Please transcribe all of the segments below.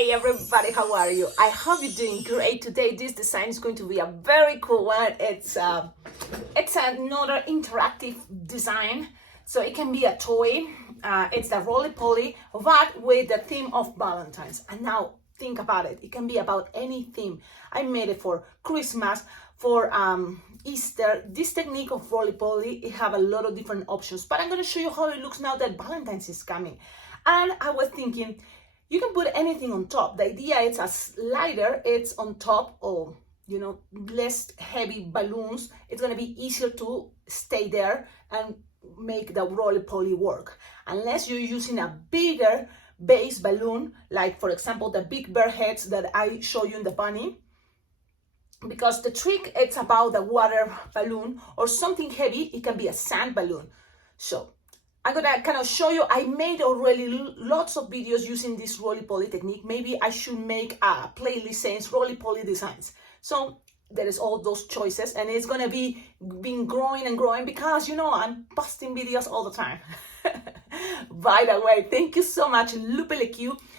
Hey everybody, how are you? I hope you're doing great. Today this design is going to be a very cool one. It's another interactive design, so it can be a toy. It's the Roly Poly, but with the theme of Valentine's. And now think about it, it can be about any theme. I made it for Christmas, for Easter. This technique of Roly Poly, it have a lot of different options, but I'm going to show you how it looks now that Valentine's is coming. And I was thinking, you can put anything on top. The idea is a slider, it's on top of, less heavy balloons. It's gonna be easier to stay there and make the Roly Poly work. Unless you're using a bigger base balloon, like for example, the big bear heads that I show you in the bunny. Because the trick, it's about the water balloon or something heavy. It can be a sand balloon. So I'm gonna kind of show you. I made already lots of videos using this Roly Poly technique. Maybe I should make a playlist saying Roly Poly designs. So there is all those choices, and it's gonna be growing and growing because I'm posting videos all the time. By the way, thank you so much, Lupe.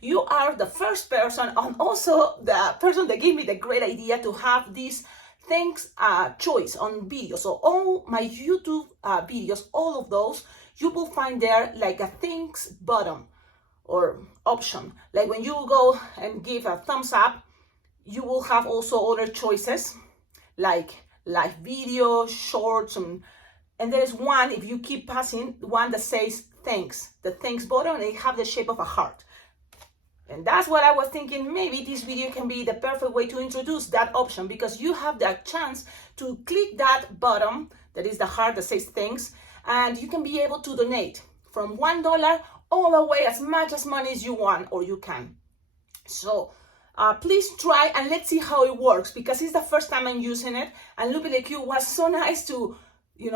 You are the first person and also the person that gave me the great idea to have this thanks choice on video. So all my YouTube videos, all of those, you will find there like a thanks button or option. Like when you go and give a thumbs up, you will have also other choices like live video, shorts, and there's one, if you keep passing, one that says thanks. The thanks button, and it have the shape of a heart. And that's what I was thinking, maybe this video can be the perfect way to introduce that option, because you have the chance to click that button, that is the heart that says thanks, and you can be able to donate from $1 all the way as much as money as you want or you can. So please try and let's see how it works, because it's the first time I'm using it. And Lupe was so nice to,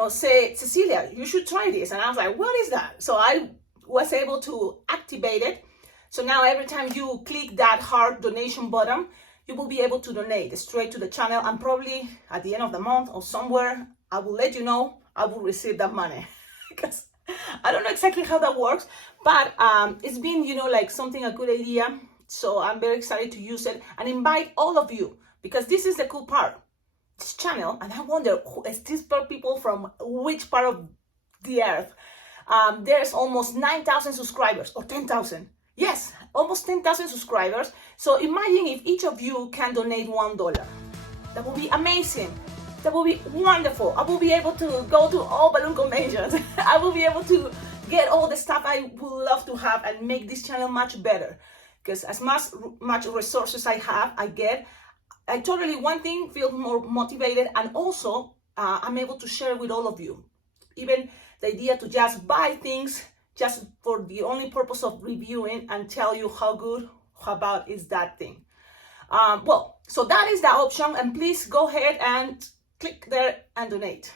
say, Cecilia, you should try this. And I was like, what is that? So I was able to activate it. So now every time you click that heart donation button, you will be able to donate straight to the channel. And probably at the end of the month or somewhere, I will let you know, I will receive that money. Because I don't know exactly how that works, but it's been, like something, a good idea. So I'm very excited to use it and invite all of you, because this is the cool part, this channel. And I wonder, is this people from which part of the earth? There's almost 9,000 subscribers, or 10,000. Yes, almost 10,000 subscribers. So imagine if each of you can donate $1. That would be amazing. That will be wonderful. I will be able to go to all balloon conventions. I will be able to get all the stuff I would love to have and make this channel much better. Because as much resources I have, I totally, one thing, feel more motivated, and also I'm able to share with all of you. Even the idea to just buy things just for the only purpose of reviewing and tell you how good, how bad is that thing. So that is the option, and please go ahead and click there and donate.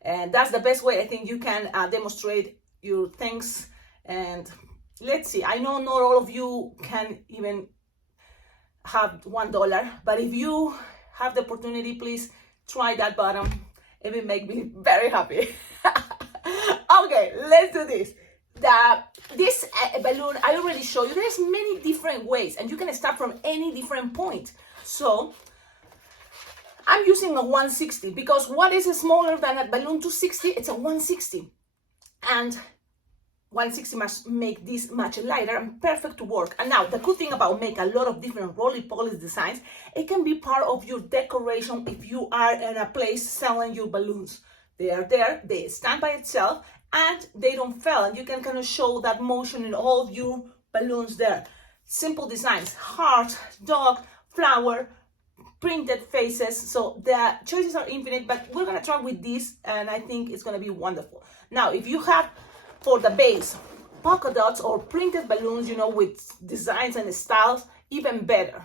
And that's the best way I think you can demonstrate your thanks. And let's see, I know not all of you can even have $1, but if you have the opportunity, please try that button. It will make me very happy. Okay, let's do this. This balloon, I already showed you, there's many different ways, and you can start from any different point. So I'm using a 160 because what is smaller than a balloon 260? It's a 160. And 160 must make this much lighter and perfect to work. And now the cool thing about make a lot of different Roly Poly designs, it can be part of your decoration if you are in a place selling your balloons. They are there, they stand by itself, and they don't fail. And you can kind of show that motion in all of your balloons there. Simple designs, heart, dog, flower, printed faces. So the choices are infinite, but we're gonna try with this, and I think it's gonna be wonderful. Now, if you have for the base polka dots or printed balloons, with designs and styles, even better.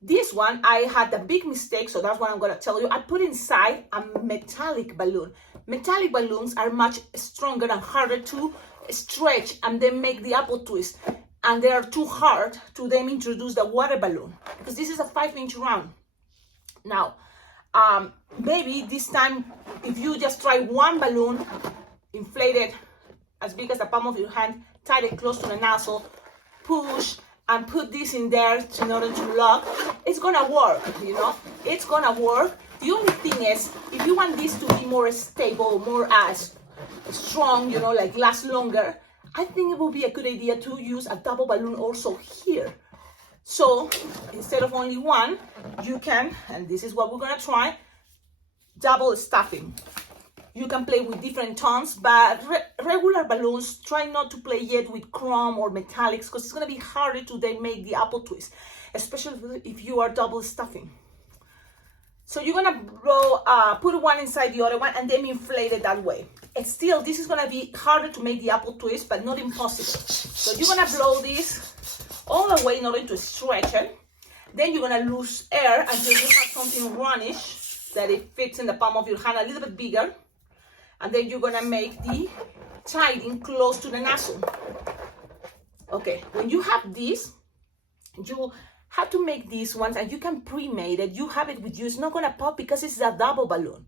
This one, I had a big mistake, so that's what I'm gonna tell you. I put inside a metallic balloon. Metallic balloons are much stronger and harder to stretch and then make the apple twist. And they are too hard to then introduce the water balloon, because this is a 5-inch round. Now, maybe this time, if you just try one balloon, inflate it as big as the palm of your hand, tie it close to the nozzle, push, and put this in there in order to lock, it's gonna work, you know, it's gonna work. The only thing is, if you want this to be more stable, more strong, you know, like last longer, I think it will be a good idea to use a double balloon also here. So instead of only one, you can, and this is what we're gonna try, double stuffing. You can play with different tones, but regular balloons, try not to play yet with chrome or metallics, because it's gonna be harder to then make the apple twist, especially if you are double stuffing. So you're gonna put one inside the other one and then inflate it that way. It's still, this is gonna be harder to make the apple twist, but not impossible. So you're gonna blow this all the way in order to stretch it. Then you're gonna lose air until you have something runnish that it fits in the palm of your hand a little bit bigger. And then you're gonna make the tiding close to the nozzle. Okay, when you have this, you have to make these ones, and you can pre-made it. You have it with you. It's not gonna pop because it's a double balloon.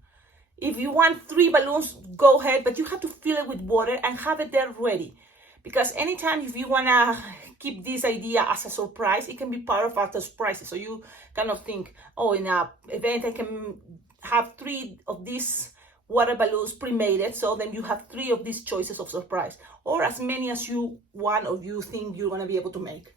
If you want 3 balloons, go ahead, but you have to fill it with water and have it there ready. Because anytime if you wanna keep this idea as a surprise, it can be part of our surprises. So you kind of think, oh, in an event I can have 3 of these water balloons pre-made, so then you have 3 of these choices of surprise, or as many as you want or you think you're gonna be able to make.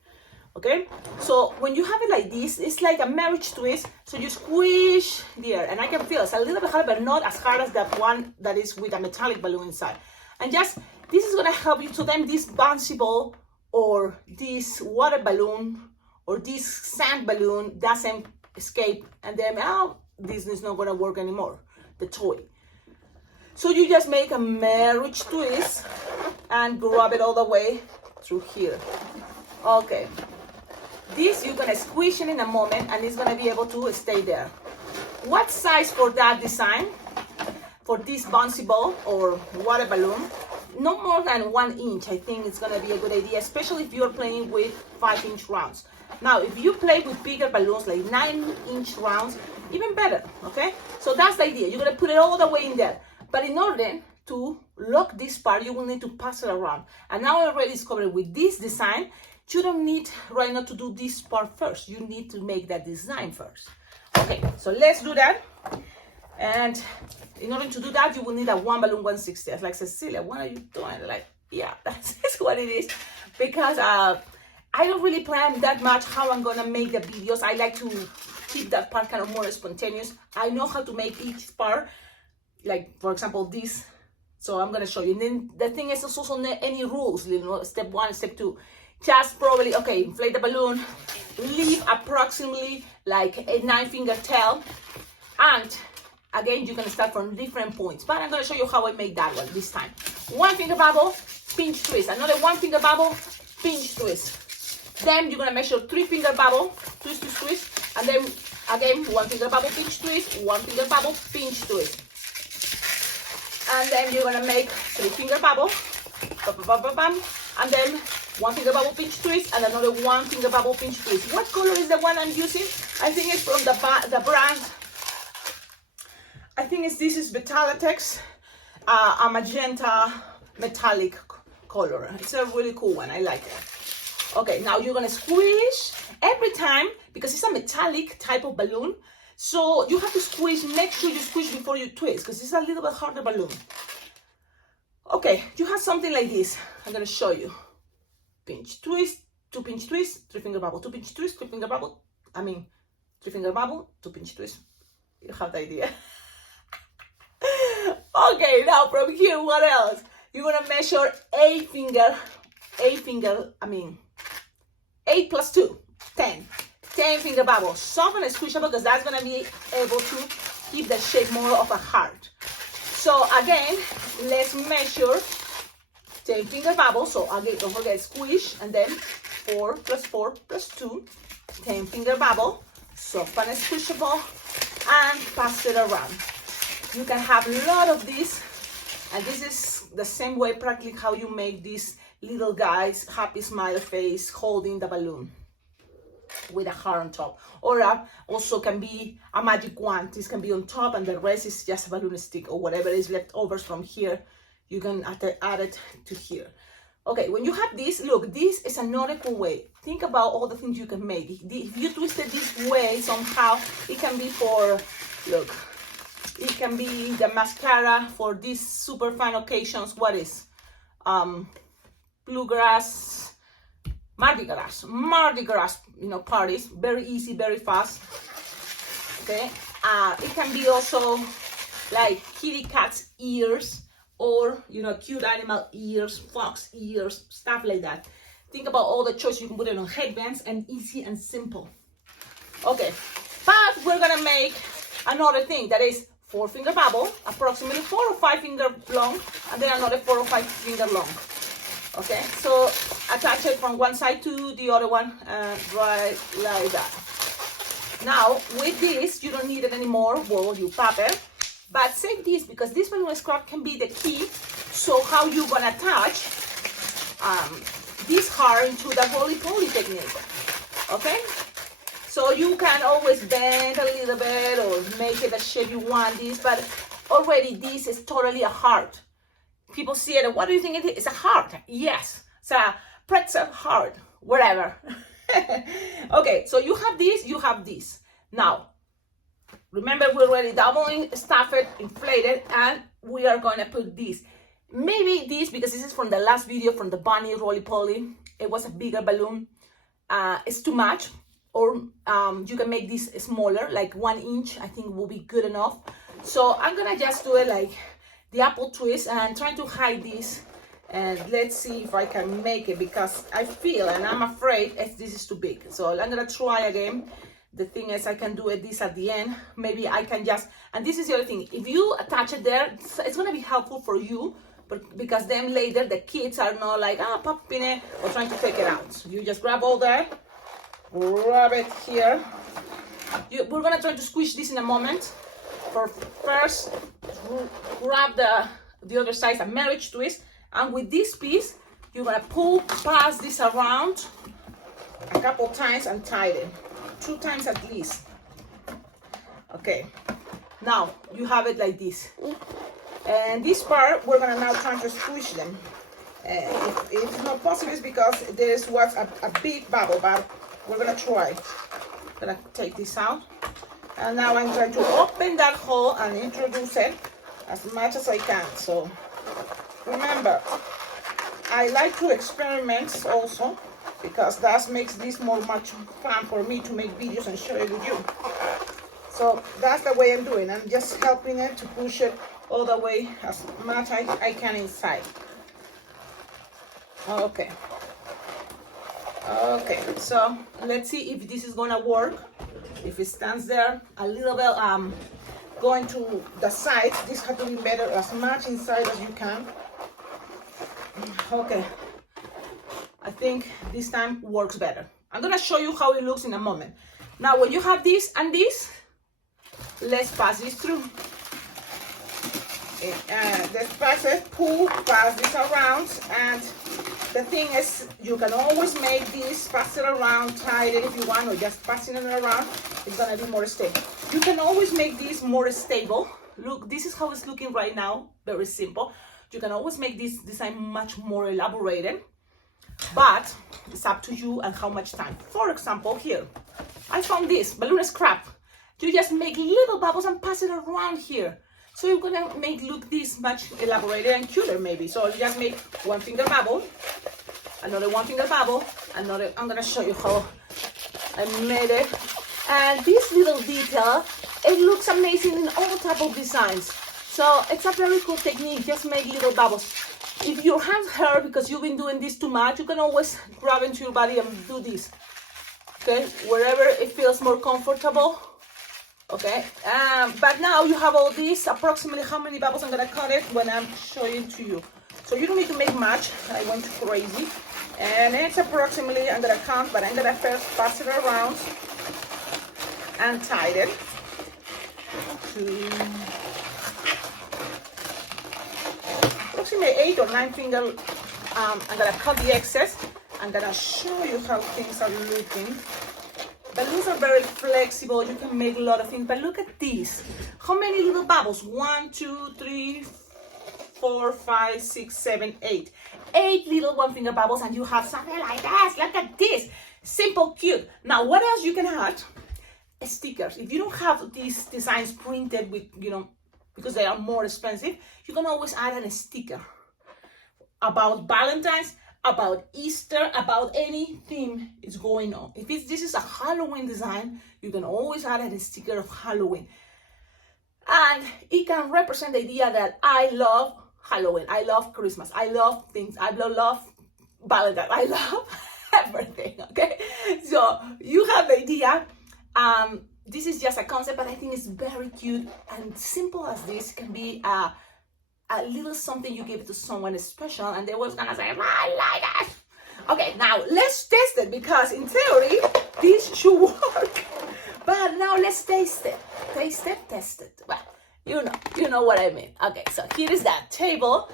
Okay, so when you have it like this, it's like a marriage twist. So you squish the air, and I can feel it's a little bit hard, but not as hard as that one that is with a metallic balloon inside. And just, this is gonna help you. So then this bouncy ball or this water balloon or this sand balloon doesn't escape, and then, oh, this is not gonna work anymore, the toy. So you just make a marriage twist and grab it all the way through here. Okay, this you're gonna squish it in a moment and it's gonna be able to stay there. What size for that design? For this bouncy ball or water balloon, no more than 1 inch. I think it's gonna be a good idea, especially if you're playing with 5-inch rounds. Now, if you play with bigger balloons, like 9-inch rounds, even better, okay? So that's the idea. You're gonna put it all the way in there. But in order to lock this part, you will need to pass it around. And now I already discovered with this design, you don't need right now to do this part first. You need to make that design first. Okay, so let's do that. And in order to do that, you will need a 1 balloon 160. I was like, Cecilia, what are you doing? Like, yeah, that's what it is. Because I don't really plan that much how I'm gonna make the videos. I like to keep that part kind of more spontaneous. I know how to make each part. Like, for example, this. So I'm gonna show you. And then the thing is, there's also not any rules, you know, step 1, step 2. Just probably, okay, inflate the balloon, leave approximately like a 9-finger tail. And again, you can start from different points. But I'm gonna show you how I make that one this time. 1-finger bubble, pinch twist. Another 1-finger bubble, pinch twist. Then you're gonna measure 3-finger bubble, twist, twist, twist. And then again, 1-finger bubble, pinch twist, 1-finger bubble, pinch twist. And then you're gonna make 3-finger bubble, and then 1-finger bubble pinch twist, and another 1-finger bubble pinch twist. What color is the one I'm using? I think it's from the brand. I think this is Betalatex, a magenta metallic color. It's a really cool one. I like it. Okay, now you're gonna squish every time because it's a metallic type of balloon. So you have to squish, make sure you squish before you twist because it's a little bit harder balloon. Okay, you have something like this. I'm gonna show you. Pinch twist, 2 pinch twist, 3-finger bubble, 2 pinch twist, 3-finger bubble. 3-finger bubble, 2 pinch twist. You have the idea. Okay, now from here, what else? You're gonna measure 8 plus 2, 10. 10-finger bubble, soft and squishable because that's gonna be able to keep the shape more of a heart. So again, let's measure 10-finger bubble. So again, don't forget squish, and then 4 plus 4 plus 2, 10-finger bubble, soft and squishable, and pass it around. You can have a lot of these, and this is the same way practically how you make these little guys, happy smile face, holding the balloon with a heart on top. Or also can be a magic wand. This can be on top and the rest is just a balloon stick or whatever is left over from here. You can add it to here. Okay, when you have this, look, this is another cool way. Think about all the things you can make. If you twist it this way somehow, it can be for, look, it can be the mascara for these super fun occasions. What is? Bluegrass, Mardi Gras, you know, parties. Very easy, very fast. Okay, it can be also like kitty cat's ears, or, you know, cute animal ears, fox ears, stuff like that. Think about all the choices. You can put it on headbands, and easy and simple. Okay, but we're gonna make another thing that is 4-finger bubble, approximately 4 or 5 finger long, and then another 4 or 5 finger long. Okay, so attach it from one side to the other one, right like that. Now with this, you don't need it anymore. Well, you pop it, but save this because this balloon scrap can be the key. So how you gonna attach this heart into the roly-poly technique? Okay, so you can always bend a little bit or make it the shape you want this, but already this is totally a heart. People see it, and what do you think it is? It's a heart. Yes, it's a pretzel heart, whatever. Okay, so you have this, you have this. Now, remember we're already doubling, stuffed it, inflated, and we are going to put this. Maybe this, because this is from the last video from the bunny roly-poly, it was a bigger balloon. It's too much, or you can make this smaller, like 1 inch, I think will be good enough. So I'm gonna just do it like the apple twist, and I'm trying to hide this, and let's see if I can make it, because I feel, and I'm afraid this is too big. So I'm gonna try again. The thing is, I can do it this at the end. Maybe I can just, and this is the other thing, if you attach it there, it's gonna be helpful for you, but because then later the kids are not like, popping it or trying to take it out. So you just grab all that, grab it here. We're gonna try to squish this in a moment. First, grab the other side, a marriage twist, and with this piece, you're gonna pass this around a couple times and tighten it. 2 times at least. Okay, now you have it like this. And this part, we're gonna now try to squish them. If it's not possible, it's because there's what's a big bubble, but we're gonna try. I'm gonna take this out. And now I'm trying to open that hole and introduce it as much as I can. So remember, I like to experiment also, because that makes this much fun for me to make videos and share it with you. So that's the way I'm doing. I'm just helping it to push it all the way as much as I can inside. Okay. Okay, so let's see if this is gonna work. If it stands there a little bit, going to the sides, this has to be better, as much inside as you can. Okay, I think this time works better. I'm gonna show you how it looks in a moment. Now, when you have this and this, let's pass this through. Let's pass it, pass this around, and the thing is, you can always make this, pass it around, tie it if you want, or just passing it around, it's gonna be more stable. You can always make this more stable. Look, this is how it's looking right now, very simple. You can always make this design much more elaborated, but it's up to you and how much time. For example, here, I found this balloon scrap. You just make little bubbles and pass it around here. So you're gonna make look this much elaborated and cuter maybe. So you just make 1-finger bubble, another 1-finger bubble, another. I'm gonna show you how I made it. And this little detail, it looks amazing in all type of designs. So it's a very cool technique, just make little bubbles. If your hands hurt because you've been doing this too much, you can always grab into your body and do this. Okay, wherever it feels more comfortable. Okay, but now you have all these, approximately how many bubbles I'm gonna cut it when I'm showing to you. So you don't need to make much, I went crazy. And it's approximately, I'm gonna count, but I'm gonna first pass it around and tie it. 2, approximately 8 or 9 finger. I'm gonna cut the excess. I'm gonna show you how things are looking. Balloons are very flexible, you can make a lot of things, but look at this. How many little bubbles? 1, 2, 3, 4, 5, 6, 7, 8. 8 little one finger bubbles, and you have something like this. Look at this. Simple, cute. Now, what else you can add? Stickers. If you don't have these designs printed with, because they are more expensive, you can always add a sticker about Valentine's, about Easter, about any theme is going on. If this is a Halloween design, you can always add a sticker of Halloween. And it can represent the idea that I love Halloween, I love Christmas, I love things, I love Valentine's, I love everything, okay? So you have the idea. This is just a concept, but I think it's very cute and simple as this. Can be a little something you give to someone special, and they was gonna say, I like it. Okay, now let's test it, because in theory this should work. But now let's taste it. Taste it, test it. Well, you know what I mean. Okay, so here is that table.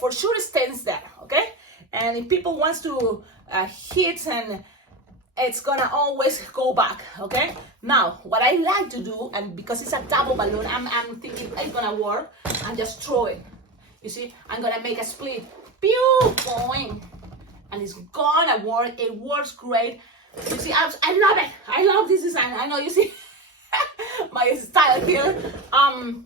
For sure it stands there, okay? And if people wants to hit, and it's gonna always go back, okay? Now, what I like to do, and because it's a double balloon, I'm thinking it's gonna work, and just throw it. You see, I'm gonna make a split. Pew, boing. And it's gonna work. It works great. You see, I love it. I love this design. I know you see my style here. I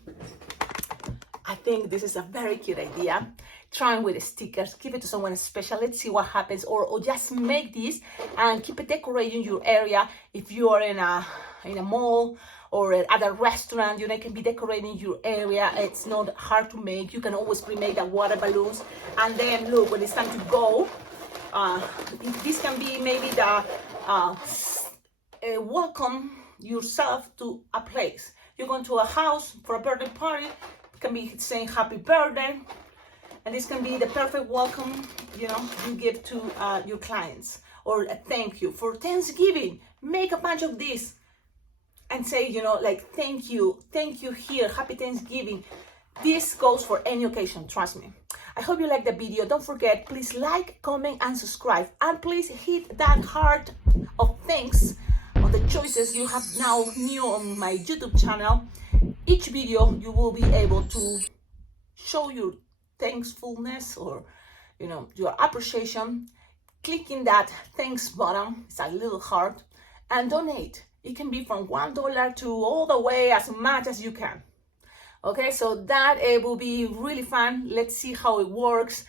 think this is a very cute idea. Trying with the stickers, give it to someone special. Let's see what happens, or just make this and keep it decorating your area. If you are in a mall or at a restaurant, you can be decorating your area. It's not hard to make. You can always pre-make the water balloons, and then look, when it's time to go, this can be maybe the welcome yourself to a place. You're going to a house for a birthday party, it can be saying happy birthday. And this can be the perfect welcome, you give to your clients, or a thank you. For Thanksgiving, make a bunch of this and say, like, thank you here, happy Thanksgiving. This goes for any occasion, trust me. I hope you like the video. Don't forget, please like, comment, and subscribe. And please hit that heart of thanks on the choices you have now new on my YouTube channel. Each video, you will be able to show your thankfulness, or your appreciation. Clicking that thanks button, it's a little heart, and donate. It can be from $1 to all the way as much as you can. Okay, so that it will be really fun. Let's see how it works,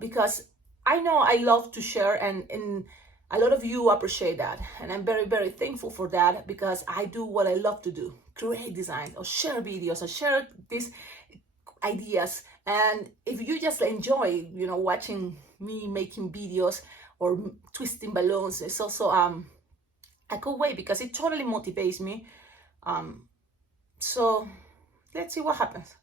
because I know I love to share, and a lot of you appreciate that, and I'm very, very thankful for that, because I do what I love to do: create designs, or share videos, or share these ideas. And if you just enjoy watching me making videos or twisting balloons, it's also a good way, because it totally motivates me. So let's see what happens.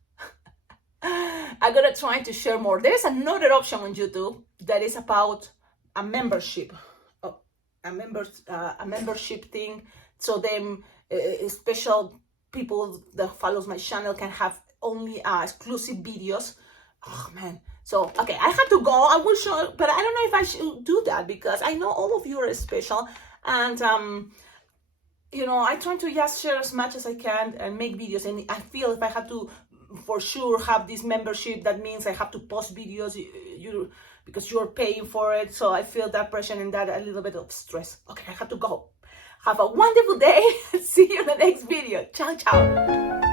I'm gonna try to share more. There's another option on YouTube that is about a membership, a membership thing, so them special people that follows my channel can have only exclusive videos. Oh man, so okay, I have to go. I will show, but I don't know if I should do that, because I know all of you are special, and I try to just share as much as I can and make videos. And I feel if I have to for sure have this membership, that means I have to post videos, because you're paying for it. So I feel that pressure and that a little bit of stress. Okay, I have to go. Have a wonderful day. See you in the next video. Ciao, ciao.